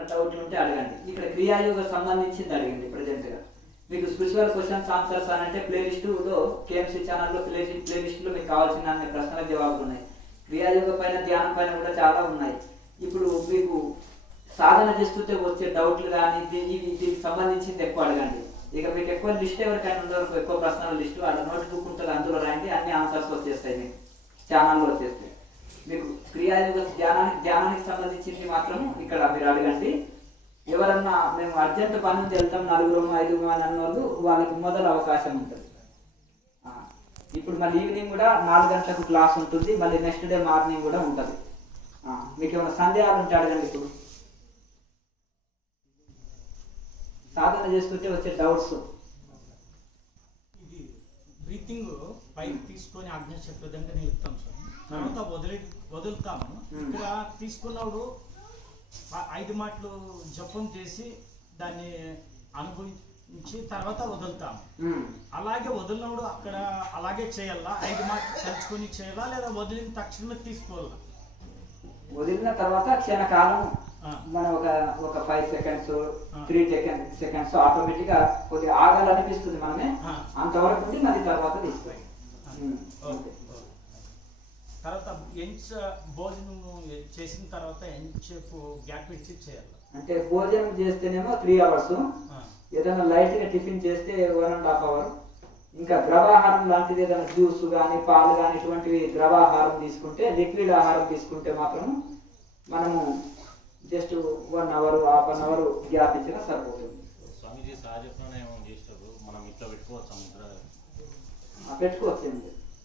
ఏమన్నా డౌట్లు ఉంటే అడగండి. ఇక్కడ క్రియాయోగ సంబంధించింది అడిగింది ప్రజెంట్గా. మీకు స్పిరిచువల్ క్వశ్చన్స్ ఆన్సర్స్ అని అంటే ప్లేలిస్టులో కేఎంసీ ఛానల్లో ప్లేలిస్టులో మీకు కావాల్సిన అన్ని ప్రశ్నల జవాబులు ఉన్నాయి. క్రియాయోగ పైన ధ్యానం పైన కూడా చాలా ఉన్నాయి. ఇప్పుడు మీకు సాధన చేస్తుంటే వచ్చే డౌట్లు కానీ దీనికి సంబంధించింది ఎక్కువ అడగండి. ఇక మీకు ఎక్కువ లిస్ట్ ఎవరికైనా ఉండదు, ఎక్కువ ప్రశ్నల లిస్టు అలా నోట్బుక్ ఉంటుంది, అందులో రాయండి, అన్ని ఆన్సర్స్ వచ్చేస్తాయి మీకు ఛానల్లో వచ్చేస్తాయి. మీకు క్రియాయోగ ధ్యానానికి సంబంధించింది మాత్రం ఇక్కడ మీరు అడగండి. ఎవరన్నా మేము అర్జెంట్ పని నుంచి వెళ్తాం 4-5 అని అన్నోళ్ళు వాళ్ళకి మొదలు అవకాశం ఉంటుంది. ఇప్పుడు మళ్ళీ ఈవినింగ్ కూడా 4 గంటలకు క్లాస్ ఉంటుంది, మళ్ళీ నెక్స్ట్ డే మార్నింగ్ కూడా ఉంటుంది. మీకు ఏమైనా సందేహాలు ఉంటే అడగండి. ఇప్పుడు సాధన చేసుకుంటే వచ్చే డౌట్స్. ఇది బ్రీతింగ్ పైకి తీసుకొని ఆజ్ఞ చెప్పే విధంగా నిలుపుతాం సార్. తర్వాత వదులుతాము. ఇక్కడ తీసుకున్నప్పుడు 5 మాటలు జపం చేసి దాన్ని అనుభవించి తర్వాత వదులుతాము. అలాగే వదిలినప్పుడు అక్కడ అలాగే చేయాలా? 5 మాటలు తలుచుకొని చేయాలా లేదా వదిలిన తక్షణమే తీసుకోవాలా? వదిలిన తర్వాత క్షణకాలం మనం ఒక 5 సెకండ్స్ 3 సెకండ్స్ ఆటోమేటిక్ గా కొద్దిగా ఆగాలనిపిస్తుంది మనమే, అంతవరకు ఉండి మళ్ళీ తర్వాత తీసుకోండి. తర్వాత భోజనం చేసిన తర్వాత ఎంతసేపు గ్యాప్ ఇచ్చి చేయాలి? అంటే భోజనం చేస్తేనేమో 3 అవర్స్, ఏదైనా లైట్ గా టిఫిన్ చేస్తే 1.5 అవర్, ఇంకా ద్రవాహారం లాంటిది ఏదైనా జ్యూస్ కానీ పాలు కానీ ఇటువంటివి ద్రవాహారం తీసుకుంటే, లిక్విడ్ ఆహారం తీసుకుంటే మాత్రం మనము జస్ట్ 1 అవర్ 1/2 అవర్ గ్యాప్ ఇచ్చినా సరిపోతుంది. స్వామీజీ సహజ ప్రాణాయామం చేసేటప్పుడు మనం ఇట్లా పెట్టుకోవచ్చు, పెట్టుకోవచ్చు,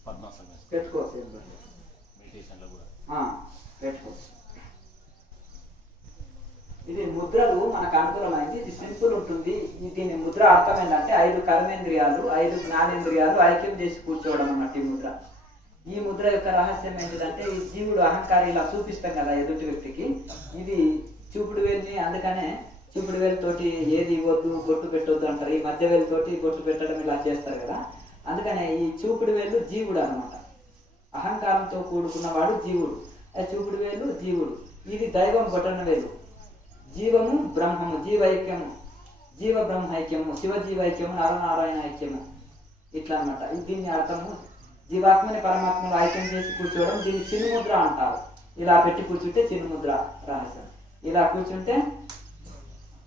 పద్మాసనం పెట్టుకోవచ్చు, మెడిటేషన్లో కూడా పెట్టుకోవచ్చు. ఇది ముద్రలు మనకు అనుకూలమైంది, ఇది సింపుల్ ఉంటుంది. దీని ముద్ర అర్థం ఏంటంటే 5 కర్మేంద్రియాలు 5 జ్ఞానేంద్రియాలు ఐక్యం చేసి కూర్చోవడం అన్నట్టు ఈ ముద్ర. ఈ ముద్ర యొక్క రహస్యం ఏంటిదంటే, ఈ జీవుడు అహంకారి ఇలా చూపిస్తాం కదా ఎదుటి వ్యక్తికి, ఇది చూపుడు వేలుని, అందుకనే చూపుడు వేలుతోటి ఏది ఇవ్వద్దు, బొట్టు పెట్టొద్దు అంటారు. ఈ మధ్య వేలుతోటి బొట్టు పెట్టడం ఇలా చేస్తారు కదా, అందుకనే ఈ చూపుడు వేలు జీవుడు అనమాట. అహంకారంతో కూడుకున్నవాడు జీవుడు, చూపుడు వేలు జీవుడు. ఇది దైవం బొటన వేలు. జీవము బ్రహ్మము, జీవైక్యము, జీవ బ్రహ్మైక్యము, శివజీవైక్యము, నరనారాయణ ఐక్యము, ఇట్లా అనమాట. దీన్ని అర్థము జీవాత్మని పరమాత్మను ఐక్యం చేసి కూర్చోవడం, దీన్ని చిన్ముద్ర అంటారు. ఇలా పెట్టి కూర్చుంటే చిన్ముద్ర రహస్యం. ఇలా కూర్చుంటే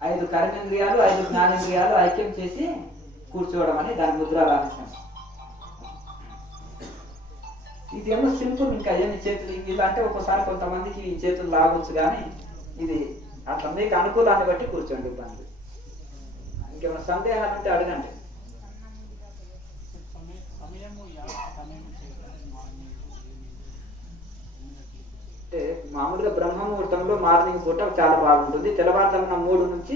5 కర్మేంద్రియాలు 5 జ్ఞానేంద్రియాలు ఐక్యం చేసి కూర్చోవడం అని దాని ముద్ర రహస్యం. ఇదేమో సింపుల్, ఇంకా ఏమి చేతులు ఇలా అంటే ఒక్కోసారి కొంతమందికి ఈ చేతులు లాగొచ్చు, కానీ ఇది అట్లా మీకు అనుకూలాన్ని బట్టి కూర్చోండి, ఇబ్బంది. ఇంకేమైనా సందేహాలు ఉంటే అడగండి. అంటే మామూలుగా బ్రహ్మ ముహూర్తంలో మార్నింగ్ పూట చాలా బాగుంటుంది. తెల్లవారుజామున 3 నుంచి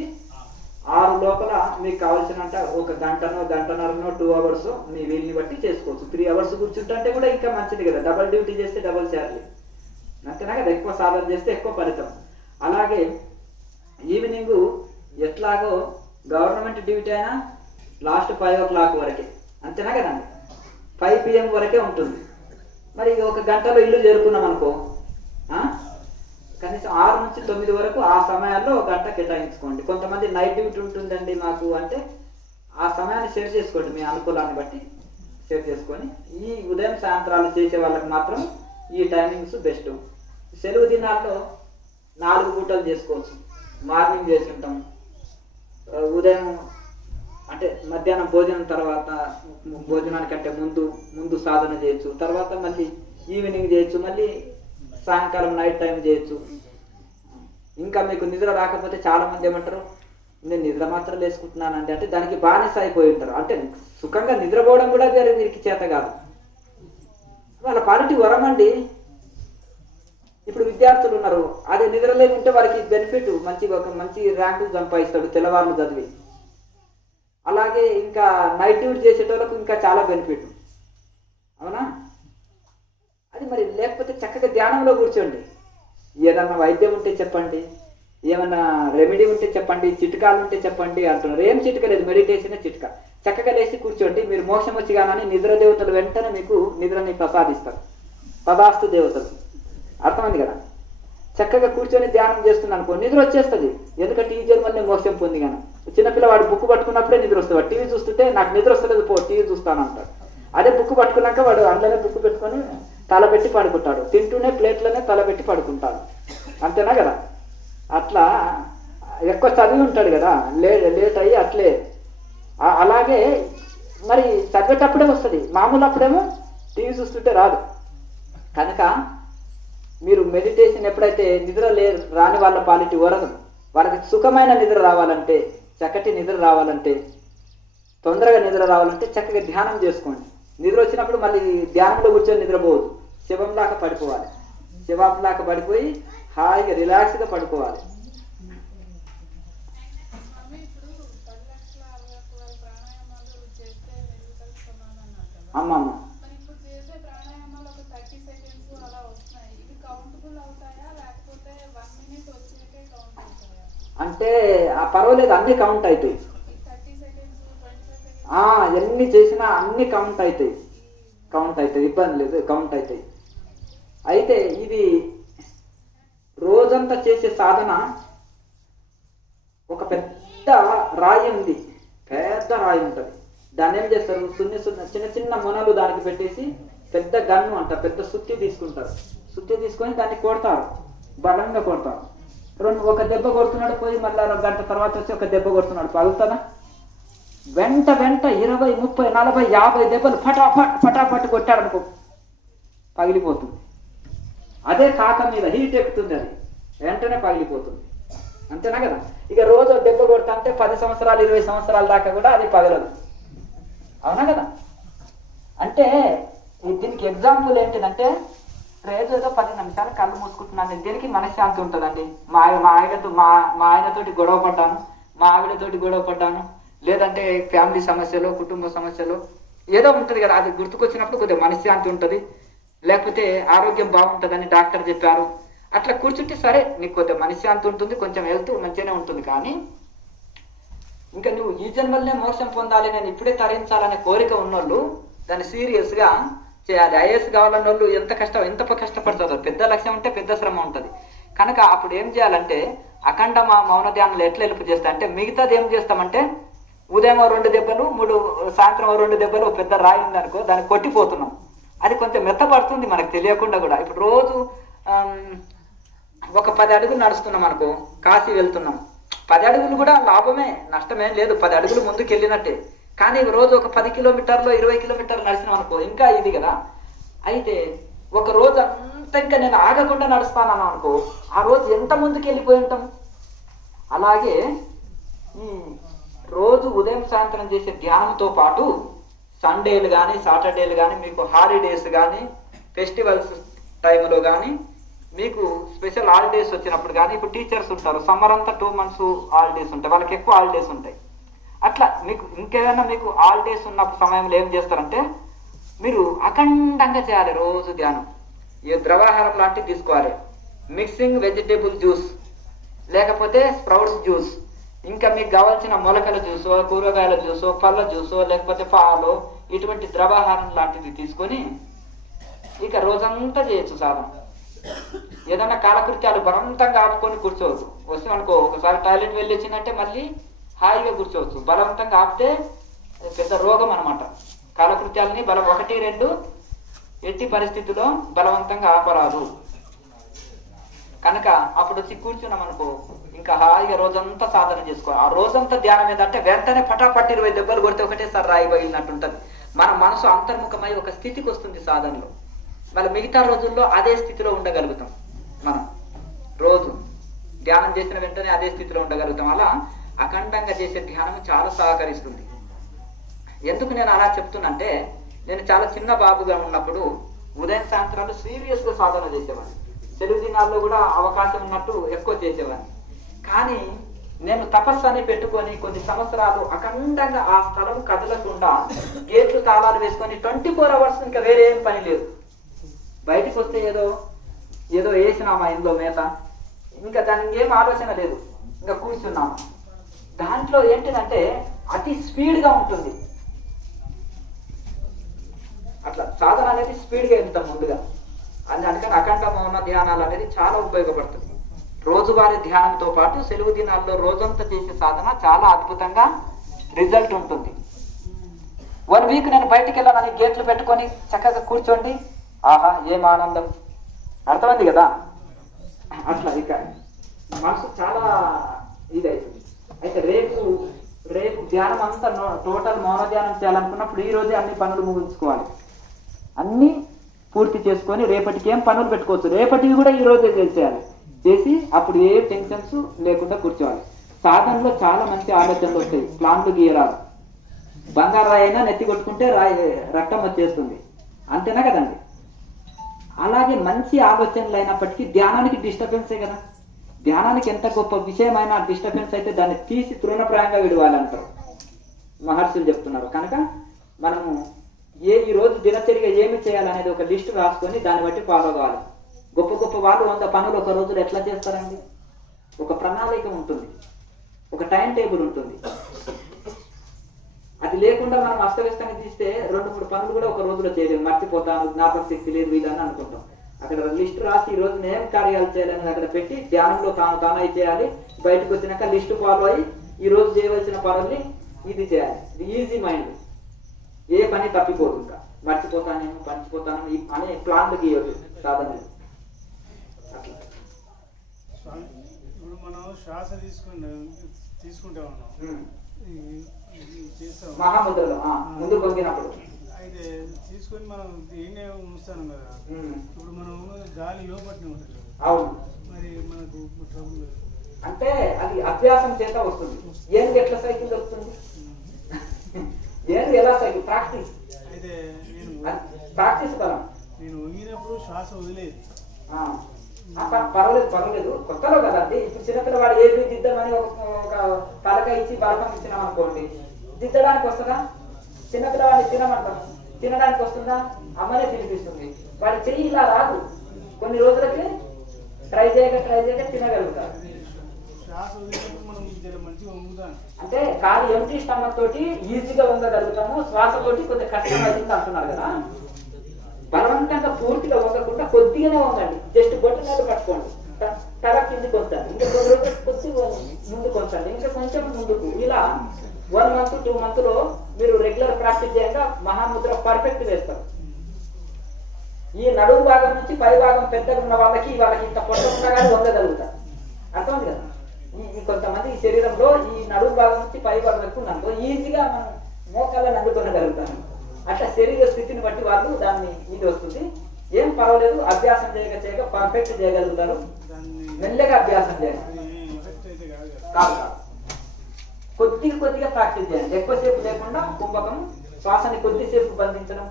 6 లోపల మీకు కావాల్సినంత 1 గంటనో 1.5 2 అవర్స్ మీ వీలుని బట్టి చేసుకోవచ్చు. 3 అవర్స్ కూర్చుంటే కూడా ఇంకా మంచిది కదా, డబల్ డ్యూటీ చేస్తే డబల్ శాలరీ, అంతేనా కదా. ఎక్కువ సాధన చేస్తే ఎక్కువ ఫలితం. అలాగే ఈవినింగ్ ఎట్లాగో గవర్నమెంట్ డ్యూటీ అయినా లాస్ట్ 5 o'clock వరకే, అంతేనా కదండి. 5 PM వరకే ఉంటుంది. మరి 1 గంటలో ఇల్లు చేరుకున్నాం అనుకో, కనీసం 6 నుంచి 9 వరకు ఆ సమయాల్లో 1 గంట కేటాయించుకోండి. కొంతమంది నైట్ డ్యూటీ ఉంటుందండి మాకు అంటే ఆ సమయాన్ని షేర్ చేసుకోండి, మీ అనుకూలాన్ని బట్టి షేర్ చేసుకొని. ఈ ఉదయం సాయంత్రాలు చేసే వాళ్ళకి మాత్రం ఈ టైమింగ్స్ బెస్ట్. సెలవు దినాల్లో 4 పూటలు చేసుకోవచ్చు. మార్నింగ్ చేసి ఉంటాం, ఉదయం అంటే మధ్యాహ్నం భోజనం తర్వాత, భోజనానికంటే ముందు సాధన చేయొచ్చు, తర్వాత మళ్ళీ ఈవినింగ్ చేయొచ్చు, మళ్ళీ సాయంకాలం నైట్ టైం చేయొచ్చు. ఇంకా మీకు నిద్ర రాకపోతే చాలా మంది ఏమంటారు, నేను నిద్ర మాత్రం వేసుకుంటున్నానండి అంటే దానికి బానిస అయిపోయి ఉంటారు. అంటే సుఖంగా నిద్రపోవడం కూడా వీరికి చేత కాదు, వాళ్ళ క్వాలిటీ వరం అండి. ఇప్పుడు విద్యార్థులు ఉన్నారు, అదే నిద్ర లేకుంటే వారికి బెనిఫిట్, మంచి ర్యాంకు సంపాదిస్తాడు తెల్లవారులు చదివి. అలాగే ఇంకా నైట్ డ్యూటీ చేసేటోళ్ళకు ఇంకా చాలా బెనిఫిట్, అవునా. అది మరి లేకపోతే చక్కగా ధ్యానంలో కూర్చోండి. ఏదన్నా వైద్యం ఉంటే చెప్పండి, ఏమన్నా రెమెడీ ఉంటే చెప్పండి, చిట్కాలు ఉంటే చెప్పండి అంటున్నారు. ఏం చిట్కా లేదు, మెడిటేషన్ చిట్కా. చక్కగా లేచి కూర్చోండి. మీరు మోక్షం వచ్చి కానీ నిద్ర దేవతలు వెంటనే మీకు నిద్రని ప్రసాదిస్తారు, పదాస్తు దేవతలు. అర్థమైంది కదా. చక్కగా కూర్చొని ధ్యానం చేస్తున్నాను అనుకో నిద్ర వచ్చేస్తుంది. ఎందుకంటే ఈ జన్మల్ని మోక్షం పొంది కానీ చిన్నపిల్లవాడు బుక్ పట్టుకున్నప్పుడే నిద్ర వస్తుంది. వాడు టీవీ చూస్తుంటే నాకు నిద్ర వస్తలేదు పో టీవీ చూస్తాను అంటాడు. అదే బుక్ పట్టుకున్నాక వాడు అందులోనే బుక్ పెట్టుకొని తల పెట్టి పడుకుంటాడు. తింటూనే ప్లేట్లోనే తల పెట్టి పడుకుంటాడు. అంతేనా కదా? అట్లా ఎక్కువ చదివి ఉంటాడు కదా, లేట్ అయ్యి అట్లే. అలాగే మరి చదివేటప్పుడే వస్తుంది, మామూలు అప్పుడేమో టీవీ చూస్తుంటే రాదు. కనుక మీరు మెడిటేషన్ ఎప్పుడైతే నిద్ర రాని వాళ్ళ పాలిటీ వరదు, వాళ్ళకి సుఖమైన నిద్ర రావాలంటే, చక్కటి నిద్ర రావాలంటే, తొందరగా నిద్ర రావాలంటే చక్కగా ధ్యానం చేసుకోండి. నిద్ర వచ్చినప్పుడు మళ్ళీ ధ్యానంలో కూర్చొని నిద్రపోవద్దు, శివంలాగా పడిపోవాలి. శివంలాగా పడిపోయి హాయిగా రిలాక్స్గా పడుకోవాలి. అమ్మమ్మ అంటే పర్వాలేదు, అన్ని కౌంట్ అవుతాయి. ఎన్ని చేసినా అన్ని కౌంట్ అవుతాయి, ఇబ్బంది లేదు, కౌంట్ అవుతాయి. అయితే ఇది రోజంతా చేసే సాధన. ఒక పెద్ద రాయి ఉంది, పెద్ద రాయి ఉంటుంది. దాన్ని ఏం చేస్తారు, చిన్న చిన్న మొనలు దానికి పెట్టేసి పెద్ద గన్ను అంట, పెద్ద సుత్తి తీసుకుంటారు. సుత్తి తీసుకొని దాన్ని కొడతారు, బలంగా కొడతారు. ఒక దెబ్బ కొడుతున్నాడు, పోయి మళ్ళీ 2 గంటల తర్వాత వచ్చి ఒక దెబ్బ కొడుతున్నాడు, పగులుతుందా? వెంట 20, 30, 40, 50 దెబ్బలు ఫటాఫట్ కొట్టాడు అనుకో, పగిలిపోతుంది. అదే కాక మీద హీట్ ఎక్కుతుంది, అది వెంటనే పగిలిపోతుంది. అంతేనా కదా? ఇక రోజు దెబ్బ కొడతా అంటే 10 సంవత్సరాలు 20 సంవత్సరాల దాకా కూడా అది పగలదు. అవునా కదా? అంటే దీనికి ఎగ్జాంపుల్ ఏంటిదంటే, ఏదో 10 నిమిషాలు కళ్ళు మూసుకుంటున్నాను, దీనికి మనశ్శాంతి ఉంటుందండి. మా ఆయనతోటి గొడవ పడ్డాను, మా ఆవిడతోటి గొడవ పడ్డాను, లేదంటే ఫ్యామిలీ సమస్యలు, కుటుంబ సమస్యలు ఏదో ఉంటుంది కదా, అది గుర్తుకొచ్చినప్పుడు కొద్దిగా మనశ్శాంతి ఉంటుంది. లేకపోతే ఆరోగ్యం బాగుంటుందని డాక్టర్ చెప్పారు, అట్లా కూర్చుంటే సరే నీకు కొద్దిగా మనశ్శాంతి ఉంటుంది, కొంచెం హెల్త్ మంచిగానే ఉంటుంది. కానీ ఇంకా నువ్వు ఈ జన్మలనే మోక్షం పొందాలి, నేను ఇప్పుడే తరించాలనే కోరిక ఉన్నోళ్ళు దాన్ని సీరియస్గా చేయాలి. ఐఏఎస్ కావాలన్న వాళ్ళు ఎంత కష్టపడుతుందో, పెద్ద లక్ష్యం ఉంటే పెద్ద శ్రమ ఉంటుంది. కనుక అప్పుడు ఏం చేయాలంటే, అఖండ మౌన ధ్యానాలు ఎట్లా హెల్ప్ చేస్తా అంటే, మిగతాది ఏం చేస్తామంటే, ఉదయం 2 దెబ్బలు, సాయంత్రం 2 దెబ్బలు, పెద్ద రాయి ఉందనుకో దాన్ని కొట్టిపోతున్నాం. అది కొంచెం మెత్తపడుతుంది మనకు తెలియకుండా కూడా. ఇప్పుడు రోజు ఒక 10 అడుగులు నడుస్తున్నాం అనుకో, కాశీ వెళ్తున్నాం, 10 అడుగులు కూడా లాభమే, నష్టమేం లేదు, 10 అడుగులు ముందుకు వెళ్ళినట్టే. కానీ రోజు ఒక 10 కిలోమీటర్లు 20 కిలోమీటర్లు నడిచినాం అనుకో, ఇంకా ఇది కదా. అయితే ఒక రోజు అంతా ఇంకా నేను ఆగకుండా నడుస్తాను అనుకో, ఆ రోజు ఎంత ముందుకు వెళ్ళిపోయి ఉంటాం. అలాగే ఈ రోజు ఉదయం సాయంత్రం చేసే ధ్యానంతో పాటు సండేలు కానీ సాటర్డేలు కానీ, మీకు హాలిడేస్ కానీ, ఫెస్టివల్స్ టైంలో కానీ, మీకు స్పెషల్ హాలిడేస్ వచ్చినప్పుడు కానీ, ఇప్పుడు టీచర్స్ ఉంటారు, సమ్మర్ అంతా 2 months హాలిడేస్ ఉంటాయి, వాళ్ళకి ఎక్కువ హాలిడేస్ ఉంటాయి. అట్లా మీకు ఇంకేదైనా మీకు హాలిడేస్ ఉన్న సమయంలో ఏం చేస్తారంటే, మీరు అఖండంగా చేయాలి రోజు ధ్యానం. ఈ ద్రవాహారం లాంటివి తీసుకోవాలి, మిక్సింగ్ వెజిటేబుల్ జ్యూస్, లేకపోతే స్ప్రౌట్స్ జ్యూస్, ఇంకా మీకు కావాల్సిన మొలకల జ్యూసో, కూరగాయల జ్యూసో, పళ్ళ జ్యూసో, లేకపోతే పాలు, ఇటువంటి ద్రవాహారం లాంటివి తీసుకొని ఇక రోజంతా చేయొచ్చు సాధన. ఏదన్నా కాలకృత్యాలు బలవంతంగా ఆపుకొని కూర్చోవచ్చు. వస్తే అనుకో, ఒకసారి టాయిలెట్ వెళ్ళి వచ్చిందంటే మళ్ళీ హాయిగా కూర్చోవచ్చు. బలవంతంగా ఆపితే పెద్ద రోగం అనమాట. కాలకృత్యాలని 1, 2 ఎట్టి పరిస్థితుల్లో బలవంతంగా ఆపరాదు. కనుక అప్పుడు వచ్చి కూర్చున్నాం అనుకో, ఇంకా హాయిగా రోజంతా సాధన చేసుకో. ఆ రోజంతా ధ్యానం ఏంటంటే, వెంటనే పటాపట్టి 20 దెబ్బలు కొడితే ఒకటేసారి రాయి పగిలినట్టుంటది. మన మనసు అంతర్ముఖమై ఒక స్థితికి వస్తుంది సాధనలో. మళ్ళీ మిగతా రోజుల్లో అదే స్థితిలో ఉండగలుగుతాం. మనం రోజు ధ్యానం చేసిన వెంటనే అదే స్థితిలో ఉండగలుగుతాం. అలా అఖండంగా చేసే ధ్యానం చాలా సహకరిస్తుంది. ఎందుకు నేను అలా చెప్తున్నంటే, నేను చాలా చిన్న బాబుగా ఉన్నప్పుడు ఉదయం సాయంత్రాలు సీరియస్గా సాధన చేసేవాడిని. తెలుగు దినాల్లో కూడా అవకాశం ఉన్నట్టు ఎక్కువ చేసేవాడిని. కానీ నేను తపస్సు అని పెట్టుకొని కొన్ని సంవత్సరాలు అఖండంగా ఆ స్థలం కదలకుండా గేట్లు తాళాలు వేసుకొని 24 hours ఇంకా వేరే ఏం పని లేదు. బయటకు వస్తే ఏదో వేసినామా ఇంట్లో మేత, ఇంకా దానికి ఏం ఆలోచన లేదు, ఇంకా కూర్చున్నామా. దాంట్లో ఏంటిదంటే అతి స్పీడ్గా ఉంటుంది. అట్లా సాధన అనేది స్పీడ్గా వెళ్తాం ముందుగా. అందుకని అఖండ మౌన ధ్యానాలు అనేది చాలా ఉపయోగపడుతుంది. రోజువారీ ధ్యానంతో పాటు సెలవు దినాల్లో రోజంతా చేసే సాధన చాలా అద్భుతంగా రిజల్ట్ ఉంటుంది. 1 వీక్ నేను బయటికి వెళ్ళాలని గేట్లు పెట్టుకొని చక్కగా కూర్చోండి, ఆహా ఏం ఆనందం, అర్థమైంది కదా. అట్లా ఇక మనసు చాలా ఇదవుతుంది. అయితే రేపు ధ్యానం అంతా టోటల్ మౌన ధ్యానం చేయాలనుకున్నప్పుడు ఈ రోజే అన్ని పనులు ముగించుకోవాలి. అన్ని పూర్తి చేసుకొని రేపటికి ఏం పనులు పెట్టుకోవచ్చు, రేపటికి కూడా ఈ రోజే చేసేయాలి. చేసి అప్పుడు ఏ టెన్షన్స్ లేకుండా కూర్చోవాలి. సాధనలో చాలా మంచి ఆలోచనలు వస్తాయి, ప్లాన్లు గీయరాదు. బంగారు రాయి అయినా నెత్తి కొట్టుకుంటే రక్తం వచ్చేస్తుంది, అంతేనా కదండి. అలాగే మంచి ఆలోచనలు అయినప్పటికీ ధ్యానానికి డిస్టర్బెన్సే కదా. ధ్యానానికి ఎంత గొప్ప విషయమైనా డిస్టర్బెన్స్ అయితే దాన్ని తీసి తృణప్రాయంగా విడవాలంటారు మహర్షులు చెప్తున్నారు. కనుక మనము ఈ రోజు దినచర్య ఏమి చేయాలనేది ఒక లిస్ట్ రాసుకొని దాన్ని బట్టి ఫాలో కావాలి. గొప్ప గొప్ప వాళ్ళు 100 పనులు ఒక రోజులో ఎట్లా చేస్తారండి? ఒక ప్రణాళిక ఉంటుంది, ఒక టైం టేబుల్ ఉంటుంది. అది లేకుండా మనం అస్తవ్యస్తంగా తీస్తే 2-3 పనులు కూడా ఒక రోజులో చేయలేము. మర్చిపోతాను, జ్ఞాపక శక్తి లేదు వీళ్ళని అనుకుంటాం. అక్కడ లిస్ట్ రాసి ఈ రోజు ఏం కార్యాలు చేయాలని అక్కడ పెట్టి ధ్యానంలో తాను చేయాలి. బయటకు వచ్చినాక లిస్ట్ ఫాలో అయ్యి ఈ రోజు చేయవలసిన పనుల్ని ఇది చేయాలి. ఇది ఈజీ మైండ్, ఏ పని తప్పిపోదు. ఇంకా మర్చిపోతానేమో పంచిపోతాను అనే ప్లాన్లు గీయదు సాధనలు. ఇప్పుడు మనం శ్వాస తీసుకుంటా ఉన్నాం, మహాముద్రలో ముందు పొందినప్పుడు అయితే తీసుకొని మనం ఏనే ఉంచుతాను కదా. ఇప్పుడు మనం గాలి లోపట్నే ఉంటుంది. అవును, మరి మనకు ట్రబుల్ అంటే అది అభ్యాసం చేత వస్తుంది. ఏంది ఎట్లా సైకిల్ వస్తుంది, ఏంది ఎలా సైకిల్ ప్రాక్టీస్. అయితే ప్రాక్టీస్ కదా. నేను వంగినప్పుడు శ్వాస వదిలేదు. పర్వాలేదు కొత్తలో కదండి. ఇప్పుడు చిన్నపిల్లవాడు ఏది దిద్దామని ఒక తలక ఇచ్చి బలపం ఇచ్చినాం అనుకోండి, దిద్దడానికి వస్తుందా? చిన్నపిల్లవాడిని తినమంటాం, తినడానికి వస్తుందా? అమ్మనే తినిపిస్తుంది. వాడి చెయ్యి ఇలా రాదు, కొన్ని రోజులకి ట్రై చేయక తినగలుగుతారు. అంటే కాదు ఎంటీ స్టమక్ తోటి ఈజీగా వంగగలుగుతాము, శ్వాస తోటి కొద్దిగా కష్టమైంది అంటున్నారు కదా. బలవంతంగా పూర్తిగా వంగకుండా కొద్దిగానే వంగండి. జస్ట్ బొట్టనలు పట్టుకోండి, తల కిందికి వచ్చండి, ఇంకా కొన్ని రోజులు కొద్దిగా ముందుకు వచ్చండి, ఇంకా కొంచెం ముందుకు. ఇలా 1 మంత్ 2 మంత్లో మీరు రెగ్యులర్ ప్రాక్టీస్ చేయంగా మహాముద్ర పర్ఫెక్ట్ వేస్తారు. ఈ నడుము భాగం నుంచి పై భాగం పెద్దగా ఉన్న వాళ్ళకి ఇంత పొట్ట ఉన్నా కానీ వంగగలుగుతారు. అర్థమైంది కదా. ఈ కొంతమంది ఈ శరీరంలో ఈ నడుము భాగం నుంచి పై భాగం వరకు ఉన్నాను ఈజీగా మనం మోకాళ్ళని అందుకొనగలుగుతారు. అట్లా శరీర స్థితిని బట్టి వాళ్ళు దాన్ని ఇది వస్తుంది. ఏం పర్వాలేదు, అభ్యాసం చేయక పర్ఫెక్ట్ చేయగలుగుతారు. మెల్లగా అభ్యాసం చేయాలి, కొద్దిగా ప్రాక్టీస్ చేయండి. ఎక్కువసేపు లేకుండా కుంభకం శ్వాసని కొద్దిసేపు బంధించడం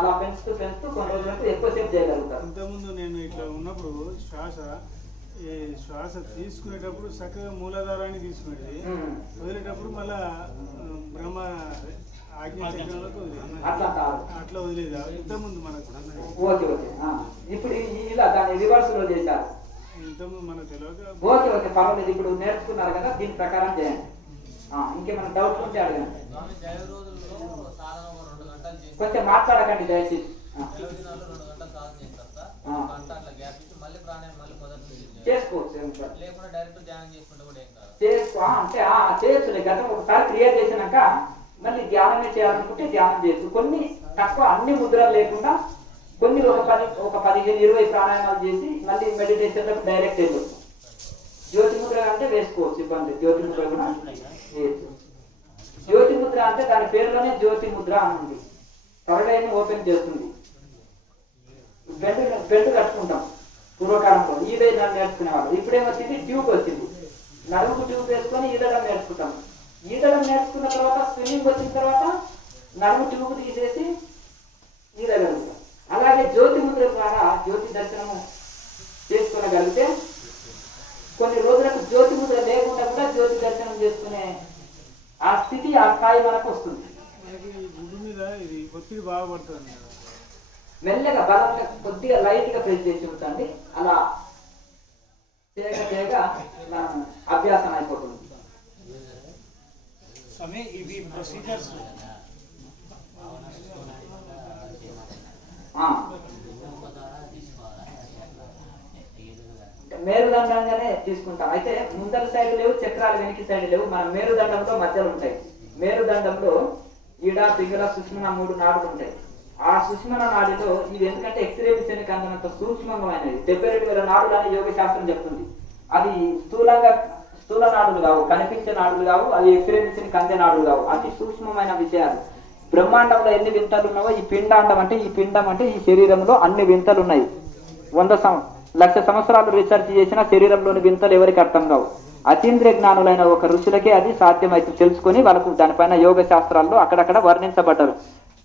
అలా పెంచుతూ కొన్ని రోజులకు ఎక్కువసేపు చేయగలుగుతారు. ఇంతకుముందు నేను ఇట్లా ఉన్నప్పుడు శ్వాస తీసుకునేటప్పుడు చక్కగా మూలాధారాన్ని తీసుకునేది, వదిలేటప్పుడు మళ్ళా బ్రహ్మ అట్లా వదిలేదు. ఇంతకుముందు మనకు ఇప్పుడు ఇలా దాన్ని రివర్స్ లో చేశారు. ఇంతకుముందు మనకు తెలియక ఓకే పర్వాలేదు. ఇప్పుడు నేర్చుకున్నారు కదా, దీని ప్రకారం చేయండి. ఇంకేమైనా డౌట్ ఉంటే అడగండి. కొంచెం మాట్లాడకండి దయచేసి. చేసుకోవచ్చు చేయొచ్చు. గతం ఒకసారి క్రియేట్ చేసినాక మళ్ళీ ధ్యానమే చేయాలనుకుంటే ధ్యానం చేయొచ్చు. కొన్ని తక్కువ, అన్ని ముద్రలు లేకుండా కొన్ని ఒక 15-20 ప్రాణాయామాలు చేసి మళ్ళీ మెడిటేషన్ డైరెక్ట్ వెళ్ళొచ్చు. జ్యోతి ముద్ర అంటే వేసుకోవచ్చు, ఇబ్బంది. జ్యోతి ముద్ర కూడా చేయొచ్చు. జ్యోతి ముద్ర అంటే దాని పేరులోనే జ్యోతి ముద్ర అని ఉంది. త్వరడైన ఓపెన్ చేస్తుంది. బెల్ట్ కట్టుకుంటాం పూర్వకాలంలో, ఈదడం నేర్చుకునే వాళ్ళు. ఇప్పుడేమొచ్చింది, ట్యూబ్ వచ్చింది. నడుముకు ట్యూబ్ వేసుకొని ఈదడం నేర్చుకుంటాం. ఈదడం నేర్చుకున్న తర్వాత స్విమ్మింగ్ వచ్చిన తర్వాత నడుము ట్యూబ్ తీసేసి ఈదగలుగుతాం. అలాగే జ్యోతి ముద్ర ద్వారా జ్యోతి దర్శనము చేసుకోగలిగితే కొన్ని రోజులకు జ్యోతి ముద్ర లేకుండా కూడా జ్యోతి దర్శనం చేసుకునే ఆ స్థితి, ఆ స్థాయి మనకు వస్తుంది. ఒత్తిడి బాగా పడుతుంది. మెల్లగా బలంగా కొద్దిగా లైట్ గా ప్రెస్ చేసి ఉంచండి. అలా చేయగా మనం అభ్యాసం అయిపోతుంది. ఇవి ప్రొసీజర్స్ మేరుదండంగానే తీసుకుంటాం. అయితే ముందల సైడ్ లేవు, చక్రాలు వెనక్కి సైడ్ లేవు, మన మేరుదండంలో మధ్యలో ఉంటాయి. మేరుదండంలో ఈడ పింగళ సుష్మన 3 నాడులు ఉంటాయి. ఆ సుష్మన నాడిలో ఇవి ఎందుకంటే ఎక్స్రే మిషన్కి అందినంత సూక్ష్మమైనది 72,000 నాడులు అని యోగ శాస్త్రం చెప్తుంది. అది స్థూల నాడులు కావు, కనిపించే నాడులు కావు, అవి ఎక్స్రే మిషన్కి అందే నాడులు కావు, అతి సూక్ష్మమైన విషయాలు. బ్రహ్మాండంలో ఎన్ని వింతలు ఉన్నావో ఈ పిండాండం అంటే ఈ పిండం అంటే ఈ శరీరంలో అన్ని వింతలు ఉన్నాయి. 100 సంవత్సరాలు రీసెర్చ్ చేసిన శరీరంలోని వింతలు ఎవరికి అర్థం కావు. అతీంద్రియ జ్ఞానులైన ఒక ఋషులకే అది సాధ్యమైతే తెలుసుకొని వాళ్ళకు దానిపైన యోగ శాస్త్రాల్లో అక్కడక్కడ వర్ణించబడ్డారు,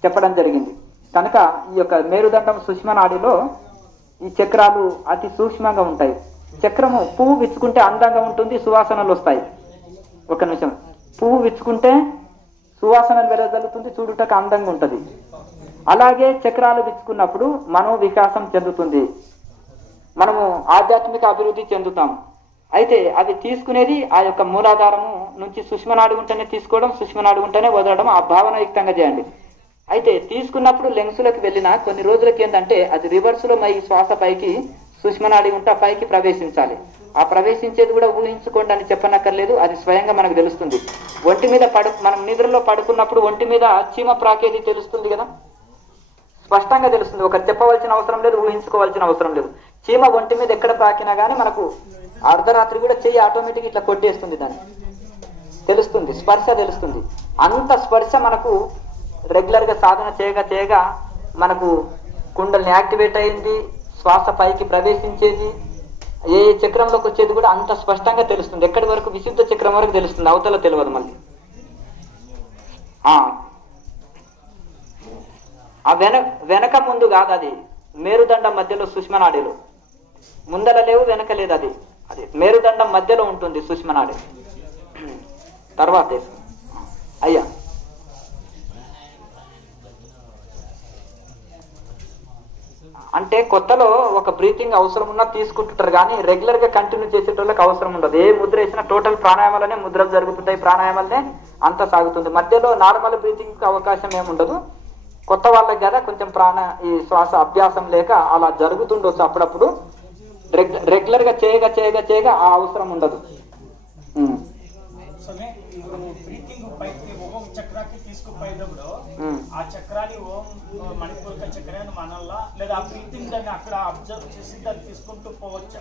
చెప్పడం జరిగింది. కనుక ఈ యొక్క మేరుదండం సూక్ష్మ నాడిలో ఈ చక్రాలు అతి సూక్ష్మంగా ఉంటాయి. చక్రము పువ్వు విచ్చుకుంటే అందంగా ఉంటుంది, సువాసనలు వస్తాయి. ఒక నిమిషం, పువ్వు విచ్చుకుంటే సువాసనలు వెదజల్లుతుంది, చూడుటకు అందంగా ఉంటుంది. అలాగే చక్రాలు విచ్చుకున్నప్పుడు మనో వికాసం చెందుతుంది, మనము ఆధ్యాత్మిక అభివృద్ధి చెందుతాం. అయితే అది తీసుకునేది ఆ యొక్క మూలాధారము నుంచి సూక్ష్మనాడి ఉంటేనే తీసుకోవడం, సూక్ష్మనాడి ఉంటేనే వదలడం, ఆ భావనయుక్తంగా చేయండి. అయితే తీసుకున్నప్పుడు లెంగ్స్లోకి వెళ్ళిన కొన్ని రోజులకి ఏంటంటే అది రివర్స్లో మై శ్వాస పైకి సూక్ష్మనాడి ఉంటే పైకి ప్రవేశించాలి. ఆ ప్రవేశించేది కూడా ఊహించుకోండి అని చెప్పనక్కర్లేదు, అది స్వయంగా మనకు తెలుస్తుంది. ఒంటి మీద మనం నిద్రలో పడుకున్నప్పుడు ఒంటి మీద చీమ ప్రాకేది తెలుస్తుంది కదా, స్పష్టంగా తెలుస్తుంది. ఒక చెప్పవలసిన అవసరం లేదు, ఊహించుకోవాల్సిన అవసరం లేదు. చీమ ఒంటి మీద ఎక్కడ ప్రాకినా కానీ మనకు అర్ధరాత్రి కూడా చెయ్యి ఆటోమేటిక్ ఇట్లా కొట్టేస్తుంది, దాన్ని తెలుస్తుంది, స్పర్శ తెలుస్తుంది. అంత స్పర్శ మనకు రెగ్యులర్ గా సాధన చేయగా మనకు కుండల్ని యాక్టివేట్ అయింది, శ్వాస పైకి ప్రవేశించేది, ఏ చక్రంలోకి వచ్చేది కూడా అంత స్పష్టంగా తెలుస్తుంది. ఎక్కడి వరకు విశుద్ధ చక్రం వరకు తెలుస్తుంది, అవతల తెలియదు. మళ్ళీ ఆ వెనక ముందు కాదు, అది మేరుదండం మధ్యలో సుష్మనాడిలో ముందర లేవు, వెనక లేదు, అది మేరుదండం మధ్యలో ఉంటుంది సుష్మనాడి. తర్వాత అయ్యా అంటే కొత్తలో ఒక బ్రీతింగ్ అవసరం ఉన్నా తీసుకుంటుంటారు, కానీ రెగ్యులర్ గా కంటిన్యూ చేసేటోళ్ళకి అవసరం ఉండదు. ఏ ముద్ర వేసినా టోటల్ ప్రాణాయామాలనే ముద్రలు జరుగుతుంటాయి, ప్రాణాయామాలనే అంతా సాగుతుంది. మధ్యలో నార్మల్ బ్రీతింగ్ అవకాశం ఏముండదు. కొత్త వాళ్ళకి కదా కొంచెం ఈ శ్వాస అభ్యాసం లేక అలా జరుగుతుండొచ్చు అప్పుడప్పుడు. రెగ్యులర్ గా చేయగా ఆ అవసరం ఉండదు. బ్రీతింగ్ పైకి ఓం చక్రాకి తీసుకుపోయేటప్పుడు ఆ చక్రాన్ని ఓం మణిపూరక చక్రాన్ని మనల్లా లేదా ఆ బ్రీతింగ్ దాన్ని అక్కడ అబ్జర్వ్ చేసి దాన్ని తీసుకుంటూ పోవచ్చు.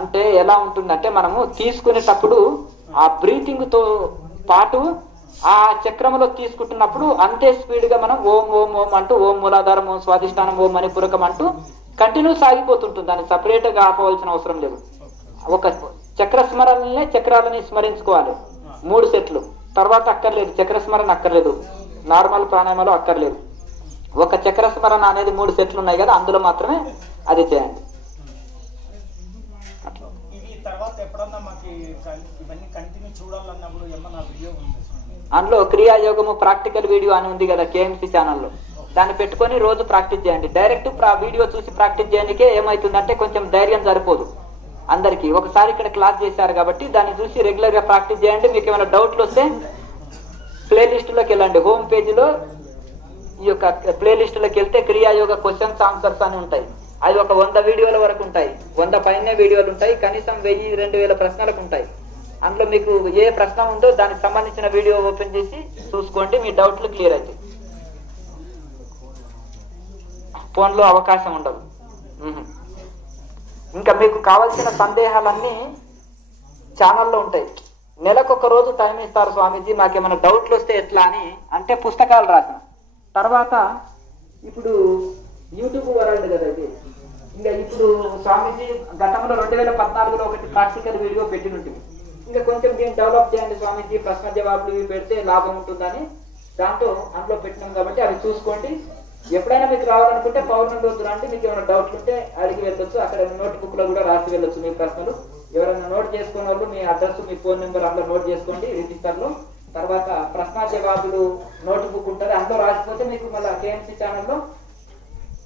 అంటే ఎలా ఉంటుందంటే మనము తీసుకునేటప్పుడు ఆ బ్రీతింగ్ తో పాటు ఆ చక్రంలో తీసుకుంటున్నప్పుడు అంతే స్పీడ్ గా మనం ఓం ఓం ఓం అంటూ ఓం మూలాధారం, ఓం స్వాధిష్టానం, ఓం మణిపూరకం అంటూ కంటిన్యూ సాగిపోతుంటుంది. దాన్ని సపరేట్ గా ఆపవలసిన అవసరం లేదు. ఒక చక్ర స్మరణనే చక్రాలని స్మరించుకోవాలి 3 సెట్లు. తర్వాత అక్కర్లేదు, చక్ర స్మరణ అక్కర్లేదు, నార్మల్ ప్రాణాయామాలు అక్కర్లేదు. ఒక చక్ర స్మరణ అనేది 3 సెట్లు ఉన్నాయి కదా, అందులో మాత్రమే అది చేయండి. తర్వాత ఎప్పుడన్నా మాకు ఇవన్నీ కంటిన్యూ చూడాలన్నప్పుడు ఏమన్నా వీడియో ఉంది? అందులో క్రియాయోగము ప్రాక్టికల్ వీడియో అని ఉంది కదా కేఎంసీ ఛానల్లో, దాన్ని పెట్టుకొని రోజు ప్రాక్టీస్ చేయండి. డైరెక్ట్ వీడియో చూసి ప్రాక్టీస్ చేయడానికే ఏమవుతుందంటే కొంచెం ధైర్యం సరిపోదు అందరికి. ఒకసారి ఇక్కడ క్లాస్ చేశారు కాబట్టి దాన్ని చూసి రెగ్యులర్ గా ప్రాక్టీస్ చేయండి. మీకు ఏమైనా డౌట్లు వస్తే ప్లేలిస్ట్ లోకి వెళ్ళండి. హోమ్ పేజీలో ఈ యొక్క ప్లేలిస్ట్ లోకి వెళ్తే క్రియాయోగ క్వశ్చన్స్ ఆన్సర్స్ అని ఉంటాయి. అవి ఒక 100 వీడియోల వరకు ఉంటాయి, 100 పైనే వీడియోలు ఉంటాయి, కనీసం 1000-2000 ప్రశ్నలకు ఉంటాయి. అందులో మీకు ఏ ప్రశ్న ఉందో దానికి సంబంధించిన వీడియో ఓపెన్ చేసి చూసుకోండి, మీ డౌట్లు క్లియర్ అవుతాయి. ఫోన్లో అవకాశం ఉండదు. ఇంకా మీకు కావాల్సిన సందేహాలన్నీ ఛానల్లో ఉంటాయి. నెలకొక రోజు టైం ఇస్తారు స్వామీజీ, మాకేమైనా డౌట్లు వస్తే ఎట్లా అని అంటే పుస్తకాలు రాసిన తర్వాత ఇప్పుడు యూట్యూబ్ వరల్డ్ కదా ఇది. ఇంకా ఇప్పుడు స్వామీజీ గతంలో 2014లో ఒకటి ప్రాక్టికల్ వీడియో పెట్టినట్టు, ఇంకా కొంచెం దీన్ని డెవలప్ చేయండి స్వామీజీ, ప్రశ్న జవాబులు ఇవి పెడితే లాభం ఉంటుందని దాంతో అందులో పెట్టినాం కాబట్టి అవి చూసుకోండి. ఎప్పుడైనా మీకు రావాలనుకుంటే పౌర్ణమి రోజు రండి, మీకు ఏమైనా డౌట్లు ఉంటే అడిగి వెళ్ళొచ్చు. అక్కడ నోట్ బుక్ లో కూడా రాసి వెళ్ళొచ్చు మీ ప్రశ్నలు. ఎవరైనా నోట్ చేసుకునే వాళ్ళు మీ అడ్రస్, మీ ఫోన్ నెంబర్ అందులో నోట్ చేసుకోండి రిజిస్టర్ లో. తర్వాత ప్రశ్న జవాబులు నోట్ బుక్ ఉంటుంది, అందులో రాసిపోతే మీకు మళ్ళీ కేఎంసీ ఛానల్లో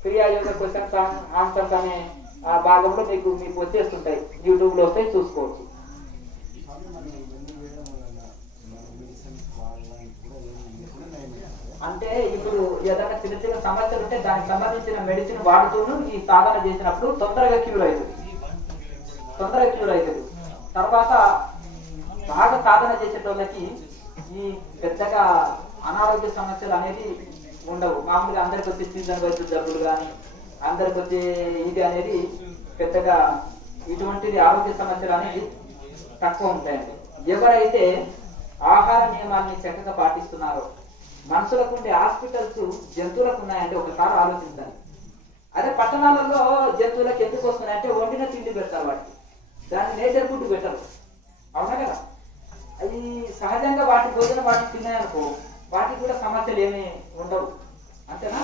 క్రియాయోగ క్వశ్చన్స్ ఆన్సర్స్ అనే ఆ భాగంలో మీకు వచ్చేస్తుంటాయి, యూట్యూబ్ లో వస్తాయి, చూసుకోవచ్చు. అంటే ఇప్పుడు ఏదైనా చిన్న చిన్న సమస్యలు ఉంటే దానికి సంబంధించిన మెడిసిన్ వాడుతూను ఈ సాధన చేసినప్పుడు తొందరగా క్యూర్ అవుతుంది. తొందరగా క్యూర్ అవుతుంది. తర్వాత బాగా సాధన చేసేటోళ్ళకి ఈ పెద్దగా అనారోగ్య సమస్యలు అనేది ఉండవు. మామూలుగా అందరికి వచ్చే సీజన్ వైద్య జబ్బులు కానీ అందరికి వచ్చే ఇది అనేది పెద్దగా ఇటువంటిది ఆరోగ్య సమస్యలు అనేది తక్కువ ఉంటాయండి. ఎవరైతే ఆహార నియమాల్ని చక్కగా పాటిస్తున్నారో, మనుషులకు ఉండే హాస్పిటల్స్ జంతువులకు ఉన్నాయంటే ఒకసారి ఆలోచించాలి. అదే పట్టణాలలో జంతువులకు ఎందుకు వస్తున్నాయంటే వండిన తిండి పెడతారు, వాటికి దాన్ని నేచర్ ఫుడ్ పెట్టరు, అవునా కదా. అవి సహజంగా వాటి భోజనం వాటికి తిన్నాయనుకో వాటికి కూడా సమస్యలు ఏమీ ఉండవు, అంతేనా.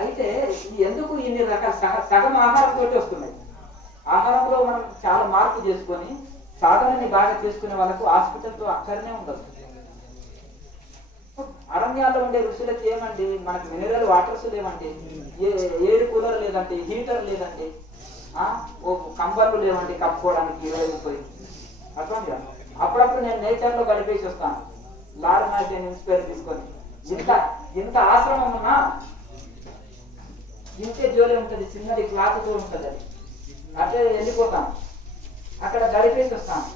అయితే ఎందుకు ఇన్ని రకాల సగం ఆహారంతో వస్తున్నాయి. ఆహారంలో మనం చాలా మార్పు చేసుకొని సాధనని బాగా చేసుకునే వాళ్ళకు హాస్పిటల్తో అక్కడనే ఉండదు. అరణ్యాల్లో ఉండే ఋషులకి ఏమండి, మనకి మినరల్ వాటర్స్ లేవండి, ఎయిర్ కూలర్ లేదండి, హీటర్ లేదండి, కంబర్లు లేవండి కప్పుకోవడానికి 20-30. అర్థంగా అప్పుడప్పుడు నేను నేచర్లో గడిపేసి వస్తాను, లారీ ఇన్స్పైర్ తీసుకొని. ఇంత ఆశ్రమం ఉన్నా ఇంతే జోలి ఉంటుంది, చిన్నది క్లాత్తో ఉంటుంది, అది అట్లే వెళ్ళిపోతాను, అక్కడ గడిపేసి వస్తాను.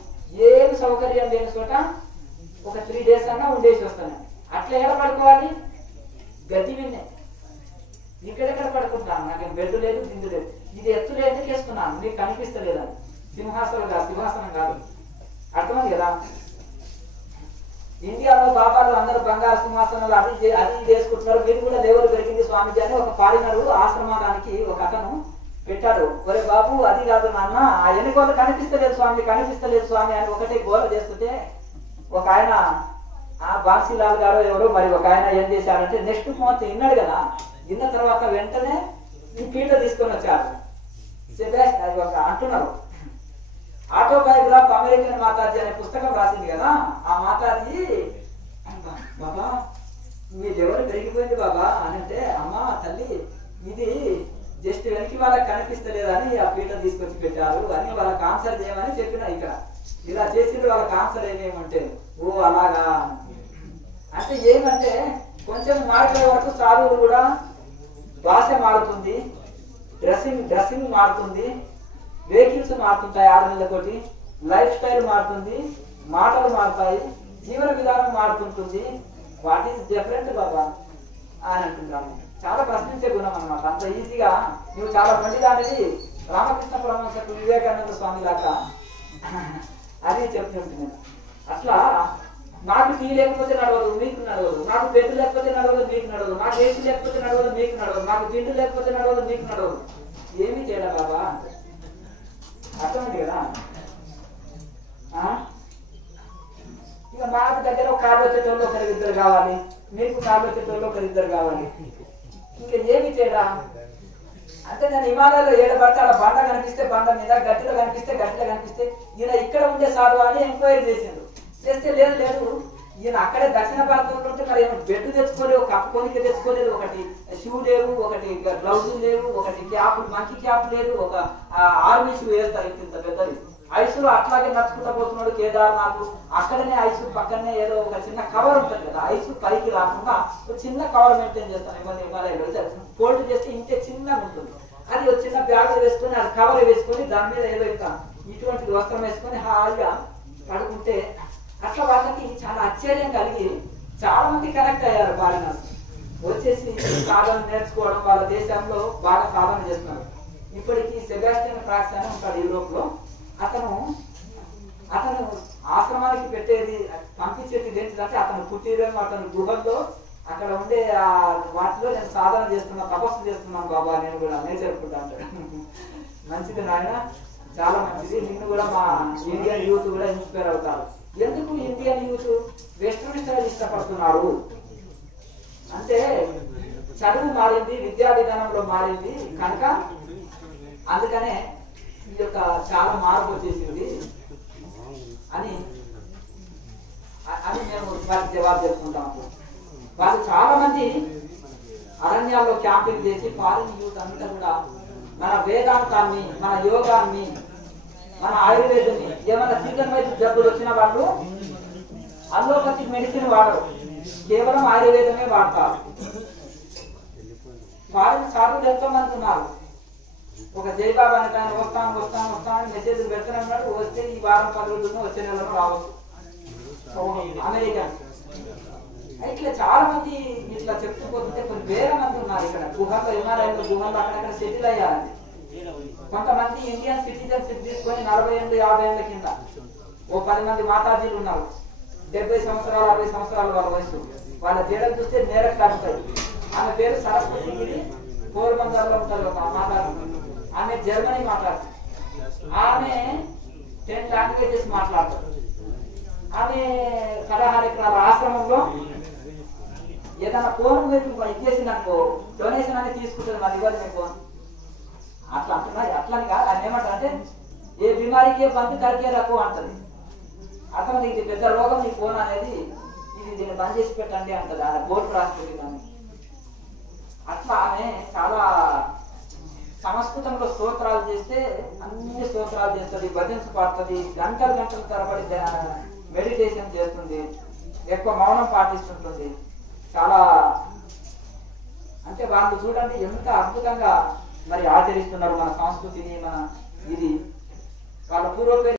ఏం సౌకర్యం లేని చోట ఒక 3 days అన్నా ఉండేసి వస్తాను. అట్లా ఎక్కడ పడుకోవాలి, గడ్డి విన్నే, ఇక్కడెక్కడ పడుకుంటాను, నాకు బెడ్ లేదు, తిండి లేదు. ఇది ఎత్తులు ఎందుకు వేసుకున్నాను, నీకు కనిపిస్తలేదని. సింహాసనం కాదు, సింహాసనం కాదు, అర్థమైంది కదా. ఇండియాలో బాబాలు అందరూ బంగారు సింహాసనాలు అది ఇది వేసుకుంటున్నారు, మీరు కూడా దేవుడు పెరిగింది స్వామిజీ అని ఒక పాలినరు ఆశ్రమానికి ఒక అతను పెట్టాడు. ఒరే బాబు అది కాదు నాన్న, ఆ ఎన్నికోళ్ళు కనిపిస్తలేదు స్వామి, కనిపిస్తలేదు స్వామి అని ఒకటే గోల చేస్తుంటే ఒక ఆయన బాన్సీలాల్ గారు ఎవరో మరి ఒక ఆయన ఏం చేశారంటే నెక్స్ట్ మంత్ విన్నాడు కదా, విన్న తర్వాత వెంటనే ఈ పీట తీసుకొని వచ్చారు. అది ఒక అంటున్నారు ఆటోబయోగ్రాఫ్ అమెరికన్ మాతాజీ అనే పుస్తకం రాసింది కదా, ఆ మాతాజీ బాబా మీ ఎవరు పెరిగిపోయింది బాబా అని అంటే, అమ్మా తల్లి ఇది జస్ట్ వెనక్కి వాళ్ళకి కనిపిస్తలేదని ఆ పీట తీసుకొచ్చి పెట్టారు అని వాళ్ళకి ఆన్సర్ చేయమని చెప్పిన. ఇక్కడ ఇలా చేసిండ్రు, వాళ్ళకి ఆన్సర్ ఏమేమంటే ఓ అలాగా అంటే ఏమంటే కొంచెం మారిపోయే వరకు సాధువులు కూడా భాష మారుతుంది, డ్రెస్సింగ్ మారుతుంది, వెహికల్స్ మారుతుంటాయి, 6 నెలలతోటి లైఫ్ స్టైల్ మారుతుంది, మాటలు మారుతాయి, జీవన విధానం మారుతుంటుంది. వాట్ ఈస్ డిఫరెంట్ బాబా అని అంటున్నాను. చాలా ప్రశ్నించే గుణం అన్నమాట. అంత ఈజీగా నువ్వు చాలా పండిదానిది రామకృష్ణ పరమహంస వివేకానంద స్వామి లాగా అది చెప్తుంటుంది. అట్లా నాకు టీ లేకపోతే నడవదు, మీకు నడవదు, నాకు బెడ్ లేకపోతే నడవదు, మీకు నడవదు, నాకు ఏసీ లేకపోతే నడవదు, మీకు నడవదు, నాకు తిండి లేకపోతే నడవదు, మీకు నడవదు. ఏమీ తేడా బాబా, అర్థమైంది కదా. ఇక మాకు దగ్గర ఒక కార్లు వచ్చేటోళ్ళు 1-2 కావాలి, మీకు కార్లు వచ్చేటోళ్ళు 1-2 కావాలి. ఇంకా ఏమి తేడా అంటే నేను హిమాలయాలో ఏడబడితే అలా బండ కనిపిస్తే బండ మీద, గట్టిలో కనిపిస్తే గట్టిలో కనిపిస్తే ఈయన ఇక్కడ ఉండే సాధు అని ఎంక్వైరీ చేసిండు. చేస్తే లేదు ఈయన అక్కడే దక్షిణ భారతంలో ఉంటే మరి ఏమో బెడ్ తెచ్చుకోలేదు, కప్పుకోనికి తెచ్చుకోలేదు, ఒకటి షూ లేవు, ఒకటి గ్లౌజులు లేవు, ఒకటి క్యాప్ మంచి క్యాప్ లేదు, ఒక ఆర్మీ షూ వేస్తారు ఇంత పెద్దది. ఐసులో అట్లాగే నడుచుకుంటూ పోతున్నాడు కేదార్నాథ్. అక్కడనే ఐసు పక్కనే ఏదో ఒక చిన్న కవర్ ఉంటుంది కదా, ఐసు పైకి రాకుండా ఒక చిన్న కవర్ మెయింటైన్ చేస్తాను హిమాలయాలో. ఫోల్డ్ చేస్తే ఇంతే చిన్నగా ఉంటుంది, అది ఒక చిన్న బ్యాగ్ వేసుకొని అది కవర్ వేసుకొని దాని మీద ఏదో ఇంకా ఇటువంటి వస్త్రం వేసుకొని హాయిగా పడుకుంటే అట్లా వాళ్ళకి చాలా ఆశ్చర్యం కలిగి చాలా మంది కనెక్ట్ అయ్యారు. ఫారినర్స్ వచ్చేసి సాధన నేర్చుకోవడం, వాళ్ళ దేశంలో బాగా సాధన చేస్తున్నారు. ఇప్పటికీ సెబాస్టియన్ ఫ్రాక్స్ అని ఉంటాడు యూరోప్ లో, అతను ఆశ్రమానికి పెట్టేది పంపించేది ఏంటంటే అతను పుట్టిరేమో అతను గుహల్లో అక్కడ ఉండే వాటిలో నేను సాధన చేస్తున్నా, తపస్సు చేస్తున్నాను బాబా, నేను కూడా నేర్చుకుంటా అంటాడు. మంచిది నాయన, చాలా మంచిది, నిన్ను కూడా మా ఇండియన్ యూత్ కూడా ఇన్స్పైర్ అవుతారు. ఎందుకు ఇండియన్ యూత్ వెస్ట్రన్ స్టైల్ ఇష్టపడుతున్నారు అంటే చదువు మారింది, విద్యా విధానంలో మారింది కనుక అందుకనే ఈ యొక్క చాలా మార్పు వచ్చేసింది అని మేము వారికి జవాబు చెప్పుకుంటాము. వాళ్ళు చాలా మంది అరణ్యాల్లో క్యాంపింగ్ చేసి ఫారిన్ యూత్ అంతా కూడా మన వేదాంతాన్ని, మన యోగాన్ని, మన ఆయుర్వేదాన్ని, ఏమైనా సీజన్ వైజ్ జబ్బులు వచ్చిన వాళ్ళు అలోపతిక్ మెడిసిన్ వాడరు, కేవలం ఆయుర్వేదమే వాడతారు. ఫారిన్ సాధువులు ఎంతో మంది ఉన్నారు, ఒక జయబాబు అనే ఆయన వస్తాను మెసేజ్ పెడుతున్నాడు. వస్తే ఈ వారం 10 రోజుల్లో వచ్చే నెలలో రావచ్చు. అమెరికా ఇట్లా చాలా మంది ఇట్లా చెప్తూ పోతుంటే కొన్ని వేల మంది ఉన్నారు ఇక్కడ గుహల్లో, హిమాలయంలో గుహల్లో అక్కడక్కడ సెటిల్ అయ్యారండి. కొంతమంది ఇండియన్ సిటిజన్షిప్ తీసుకొని 40 ఏళ్ళు 50 ఏళ్ల కింద ఓ 10 మంది మాతాజీలు ఉన్నారు. 70 సంవత్సరాలు 60 సంవత్సరాల వాళ్ళ వయసు. వాళ్ళ జడలు చూస్తే నేరకు కలుగుతాయి. ఆమె పేరు సరస్వతి గిరి, పోర్బందర్లో ఉంటారు ఒక మాట్లాడుతుంది. ఆమె జర్మనీ మాట్లాడుతుంది. ఆమె 10 లాంగ్వేజెస్ మాట్లాడుతుంది. ఆమె 16 ఎకరాల ఆశ్రమంలో ఏదైనా ఫోన్ ఇచ్చేసిందనుకో డొనేషన్ అనేది తీసుకుంటుంది. మరి ఇవ్వాలి మీ ఫోన్ అట్లా అంటున్నా. అట్లని కాదు, ఆయన ఏమంటారంటే ఏ బీమారీకి బంద్ కరికే రకం అంటది. అర్థం ఇది పెద్ద రోగం, ఈ ఫోన్ అనేది ఇది దీన్ని బంద్ చేసి పెట్టండి అంటది. ఆయన బోర్డు రాస్తుంది దాన్ని. అట్లా ఆమె చాలా సంస్కృతంలో స్తోత్రాలు చేస్తే అన్ని స్తోత్రాలు చేస్తుంది, భజన్స్ పాడుతుంది, గంటలు గంటల తరబడి మెడిటేషన్ చేస్తుంది, ఎక్కువ మౌనం పాటిస్తుంటుంది. చాలా అంటే వాళ్ళు చూడండి ఎంత అద్భుతంగా మరి ఆచరిస్తున్నారు మన సంస్కృతిని, మన ఇది వాళ్ళ పూర్వ